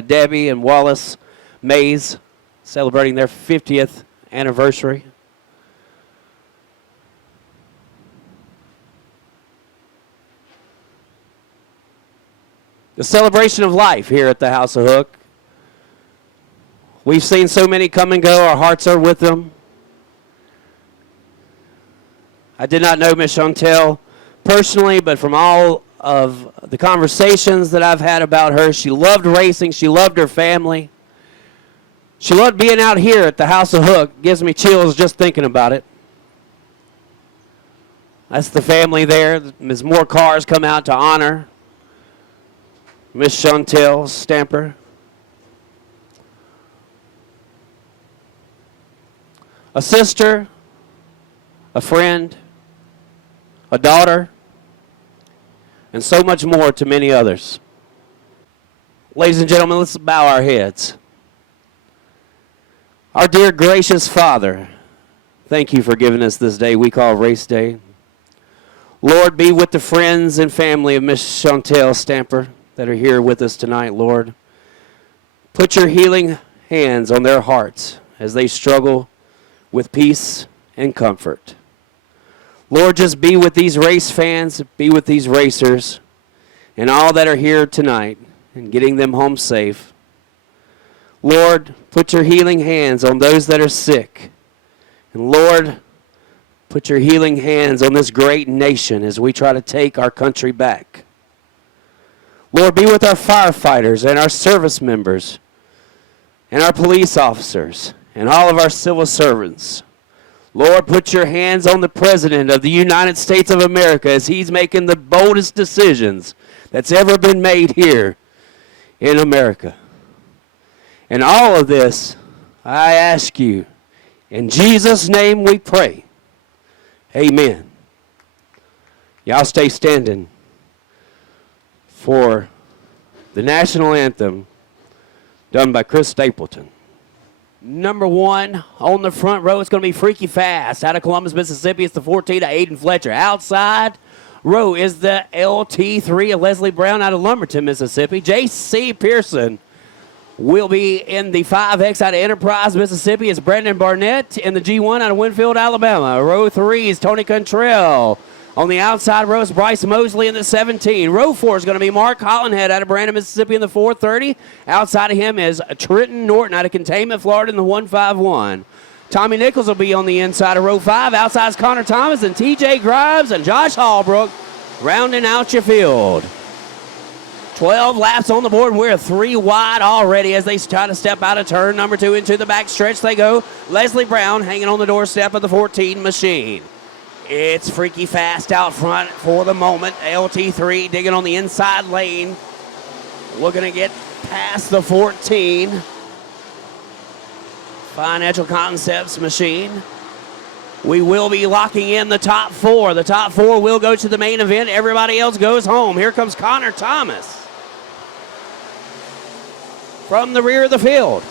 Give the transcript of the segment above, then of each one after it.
Debbie and Wallace Mays celebrating their 50th anniversary. The celebration of life here at the House of Hook. We've seen so many come and go. Our hearts are with them. I did not know Miss Chantel personally, but from all of the conversations that I've had about her, she loved racing. She loved her family. She loved being out here at the House of Hook. Gives me chills just thinking about it. That's the family there. As more cars come out to honor Miss Chantel Stamper. A sister, a friend, a daughter, and so much more to many others. Ladies and gentlemen, let's bow our heads. Our dear gracious Father, thank you for giving us this day we call Race Day. Lord, be with the friends and family of Miss Chantel Stamper that are here with us tonight, Lord. Put your healing hands on their hearts as they struggle with peace and comfort. Lord, just be with these race fans, be with these racers, and all that are here tonight, and getting them home safe. Lord, put your healing hands on those that are sick. And Lord, put your healing hands on this great nation as we try to take our country back. Lord, be with our firefighters and our service members and our police officers and all of our civil servants. Lord, put your hands on the President of the United States of America as he's making the boldest decisions that's ever been made here in America. And all of this, I ask you, in Jesus' name we pray. Amen. Y'all stay standing for the national anthem done by Chris Stapleton. Number one on the front row, it's going to be Freaky Fast. Out of Columbus, Mississippi, it's the 14 of Aiden Fletcher. Outside row is the LT3 of Leslie Brown out of Lumberton, Mississippi. J.C. Pearson will be in the 5X out of Enterprise, Mississippi. It's Brandon Barnett in the G1 out of Winfield, Alabama. Row 3 is Tony Contrell. On the outside row is Bryce Mosley in the 17. Row 4 is going to be Mark Hollenhead out of Brandon, Mississippi in the 430. Outside of him is Trenton Norton out of Containment, Florida in the 151. Tommy Nichols will be on the inside of row 5. Outside is Connor Thomas and TJ Grimes and Josh Hallbrook rounding out your field. 12 laps on the board, and we're 3 wide already as they try to step out of turn number 2 into the back stretch. They go. Leslie Brown hanging on the doorstep of the 14 machine. It's Freaky Fast out front for the moment. LT3 digging on the inside lane. Looking to get past the 14. Financial Concepts machine. We will be locking in the top 4. The top 4 will go to the main event. Everybody else goes home. Here comes Connor Thomas from the rear of the field.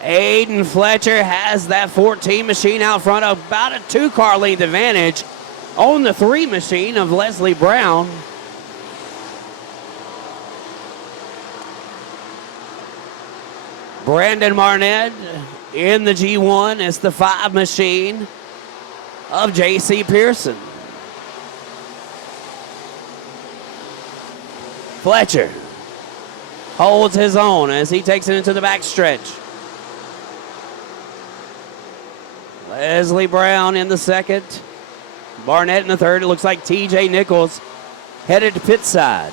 Aiden Fletcher has that 14 machine out front, about a 2-car length advantage on the 3 machine of Leslie Brown. Brandon Barnett in the G1 is the 5 machine of J.C. Pearson. Fletcher holds his own as he takes it into the back stretch. Leslie Brown in the second. Barnett in the third. It looks like TJ Nichols headed to pit side.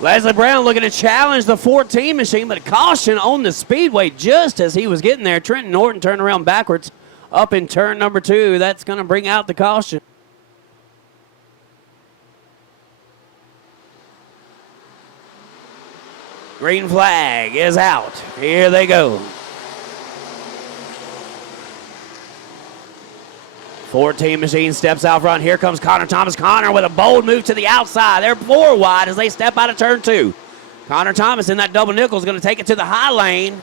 Leslie Brown looking to challenge the 14 machine, but a caution on the speedway just as he was getting there. Trenton Norton turned around backwards up in turn number 2. That's going to bring out the caution. Green flag is out. Here they go. 14 machine steps out front. Here comes Connor Thomas. Connor with a bold move to the outside. They're 4 wide as they step out of turn 2. Connor Thomas in that double nickel is going to take it to the high lane.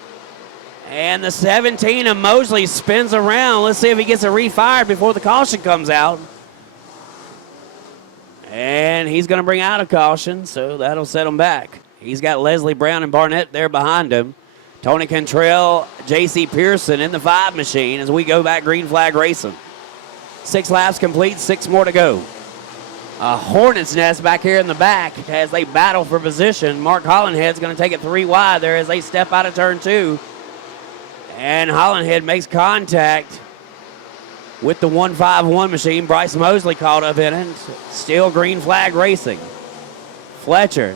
And the 17 of Mosley spins around. Let's see if he gets it refired before the caution comes out. And he's going to bring out a caution, so that'll set him back. He's got Leslie Brown and Barnett there behind him. Tony Cantrell, J.C. Pearson in the 5 machine as we go back green flag racing. 6 laps complete, 6 more to go. A hornet's nest back here in the back as they battle for position. Mark Hollandhead's going to take it 3 wide there as they step out of turn 2. And Hollandhead makes contact with the 151 machine. Bryce Mosley caught up in it. Still green flag racing. Fletcher,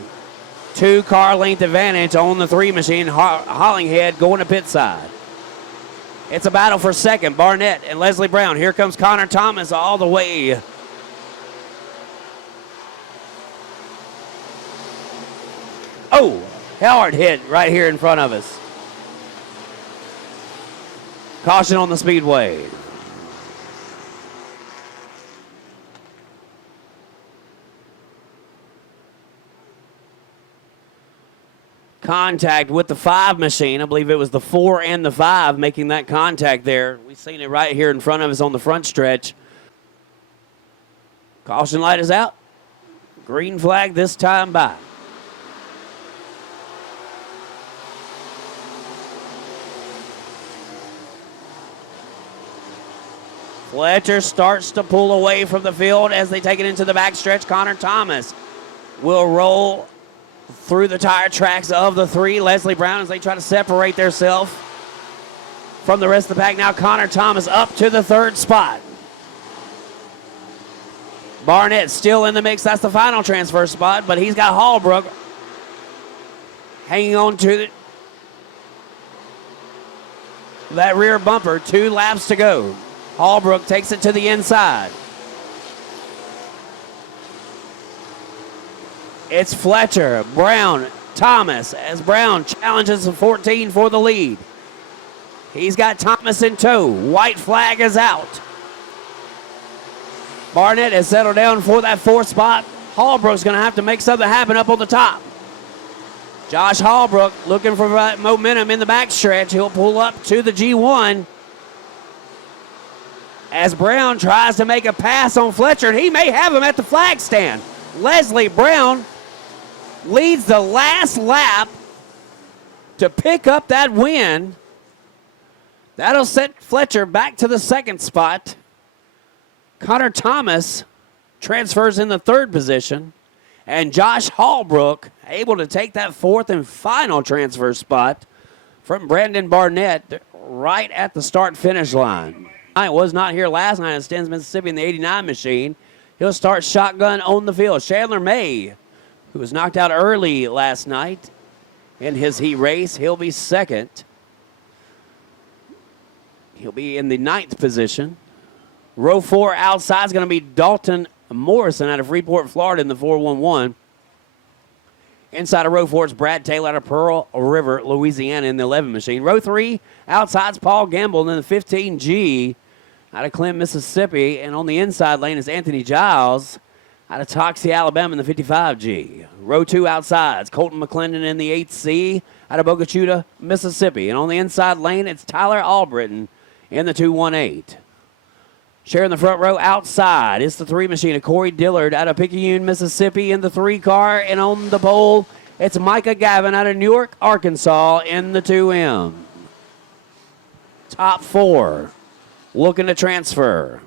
2 car length advantage on the 3 machine. Hollandhead going to pit side. It's a battle for second. Barnett and Leslie Brown. Here comes Connor Thomas all the way. Oh, hard hit right here in front of us. Caution on the speedway. Contact with the 5 machine. I believe it was the 4 and the 5 making that contact there. We've seen it right here in front of us on the front stretch. Caution light is out. Green flag this time by. Fletcher starts to pull away from the field as they take it into the backstretch. Connor Thomas will roll through the tire tracks of the 3. Leslie Brown as they try to separate themselves from the rest of the pack. Now Connor Thomas up to the 3rd spot. Barnett still in the mix. That's the final transfer spot, but he's got Hallbrook hanging on to that rear bumper. 2 laps to go. Hallbrook takes it to the inside. It's Fletcher, Brown, Thomas, as Brown challenges the 14 for the lead. He's got Thomas in tow. White flag is out. Barnett has settled down for that 4th spot. Hallbrook's going to have to make something happen up on the top. Josh Hallbrook looking for momentum in the backstretch. He'll pull up to the G1 as Brown tries to make a pass on Fletcher, and he may have him at the flag stand. Leslie Brown leads the last lap to pick up that win. That'll set Fletcher back to the 2nd spot. Connor Thomas transfers in the 3rd position, and Josh Hallbrook able to take that 4th and final transfer spot from Brandon Barnett right at the start-finish line. I was not here last night at Stens, Mississippi in the 89 machine. He'll start shotgun on the field. Chandler May, who was knocked out early last night in his heat race, he'll be 2nd. He'll be in the 9th position. Row 4 outside is going to be Dalton Morrison out of Freeport, Florida in the 411. Inside of row 4 is Brad Taylor out of Pearl River, Louisiana in the 11 machine. Row 3 outside is Paul Gamble in the 15G out of Clem, Mississippi. And on the inside lane is Anthony Giles out of Toxie, Alabama in the 55G. Row 2 outside is Colton McClendon in the 8C out of Boca Chica, Mississippi. And on the inside lane, it's Tyler Albritton in the 218. Sharing the front row outside, it's the 3 machine of Corey Dillard out of Picayune, Mississippi in the 3 car. And on the pole, it's Micah Gavin out of Newark, Arkansas in the 2M. Top 4 looking to transfer.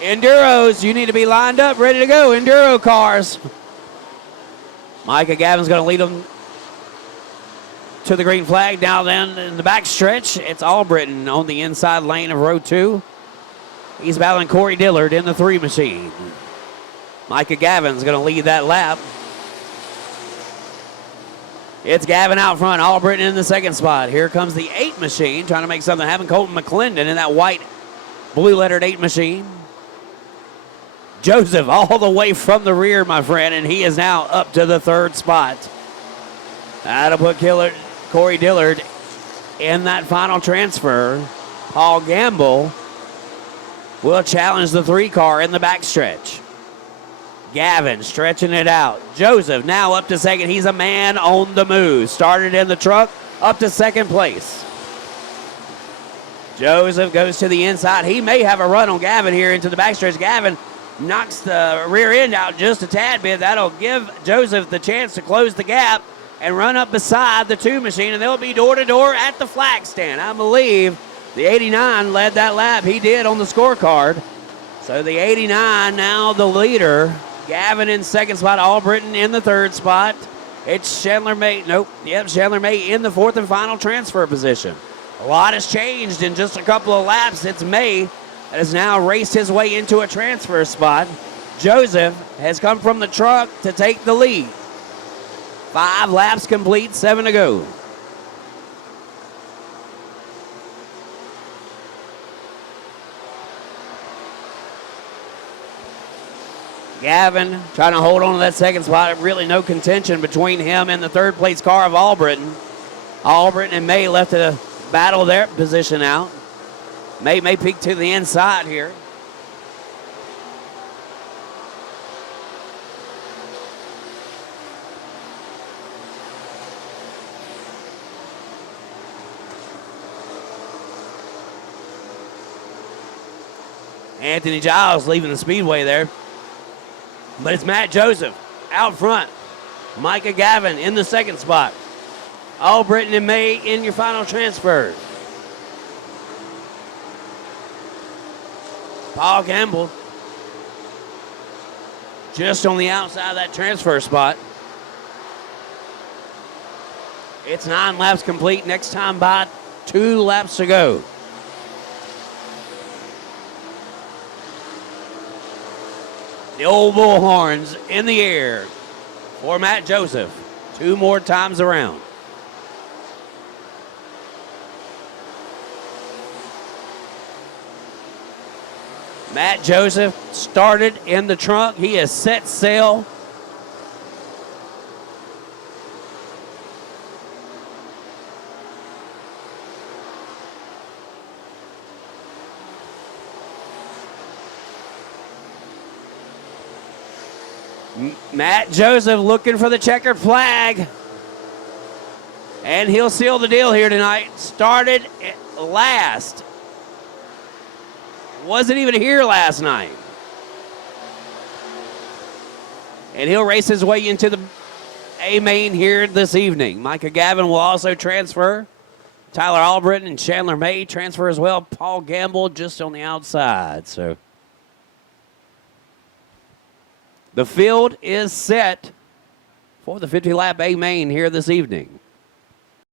Enduros, you need to be lined up, ready to go. Enduro cars. Micah Gavin's going to lead them to the green flag. Now then in the back stretch, it's Albritton on the inside lane of row 2. He's battling Corey Dillard in the 3 machine. Micah Gavin's going to lead that lap. It's Gavin out front. Albritton in the second spot. Here comes the 8 machine trying to make something happen. Colton McClendon in that white blue-lettered 8 machine. Joseph all the way from the rear, my friend, and he is now up to the 3rd spot. That'll put Corey Dillard in that final transfer. Paul Gamble will challenge the 3 car in the backstretch. Gavin stretching it out. Joseph now up to 2nd. He's a man on the move. Started in the truck, up to 2nd place. Joseph goes to the inside. He may have a run on Gavin here into the backstretch. Gavin knocks the rear end out just a tad bit. That'll give Joseph the chance to close the gap and run up beside the 2 machine, and they'll be door to door at the flag stand. I believe the 89 led that lap. He did on the scorecard. So the 89 now the leader. Gavin in 2nd spot. Albritton in the 3rd spot. It's Chandler May. Nope. Yep, Chandler May in the 4th and final transfer position. A lot has changed in just a couple of laps. It's May that has now raced his way into a transfer spot. Joseph has come from the truck to take the lead. 5 laps complete, 7 to go. Gavin trying to hold on to that 2nd spot. Really no contention between him and the 3rd place car of Albritton. Albritton and May left to battle their position out. May peek to the inside here. Anthony Giles leaving the speedway there. But it's Matt Joseph out front. Micah Gavin in the 2nd spot. Albritton and May in your final transfer. Paul Gamble just on the outside of that transfer spot. It's 9 laps complete. Next time by 2 laps to go. The old bullhorns in the air for Matt Joseph. 2 more times around. Matt Joseph started in the trunk. He has set sail. Matt Joseph looking for the checkered flag. And he'll seal the deal here tonight. Started last. Wasn't even here last night. And he'll race his way into the A main here this evening. Micah Gavin will also transfer. Tyler Albritton and Chandler May transfer as well. Paul Gamble just on the outside. So the field is set for the 50-lap A main here this evening.